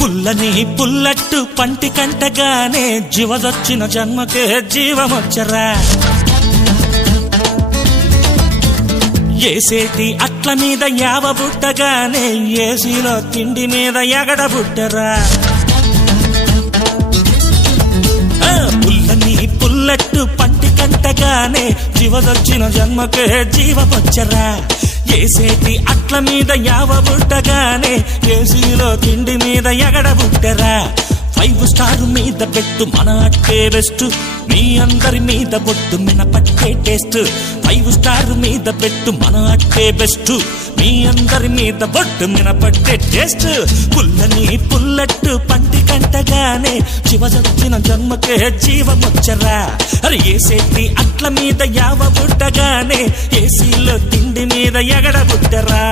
పుల్లని పుల్లట్టు పంటి కంటగానే జీవదొచ్చిన జన్మకే జీవమొచ్చరా. ఏసేటి అట్ల మీద యావ బుట్టగానే ఏసీలో తిండి మీద ఎగడ బుట్టరా. పుల్లని పుల్లట్టు పంటి కంటగానే జీవదొచ్చిన జన్మకే జీవమొచ్చరా. ఏసేటి అట్ల మీద యావ బుట్టగానే ఏసీలో తిండి మీద ఎగడ బుట్టరా. 5 స్టార్ మీద పెట్టు మన అట్టే బెస్ట్, మీ అందరి మీద బొట్టు మినపట్టే టేస్ట్. 5 స్టార్ మీద పెట్టు మన అట్టే బెస్ట్, మీ అందరి మీద బొట్టు మినపట్టే టేస్ట్. పుల్లని పుల్లట్టు పంటి కంటగానే జీవదొచ్చిన జన్మకే జీవమొచ్చరా. అరే ఏసేటి అట్ల మీద యావ బుట్టగానే ఏసీలో తిండి మీద ఎగడ బుట్టరా.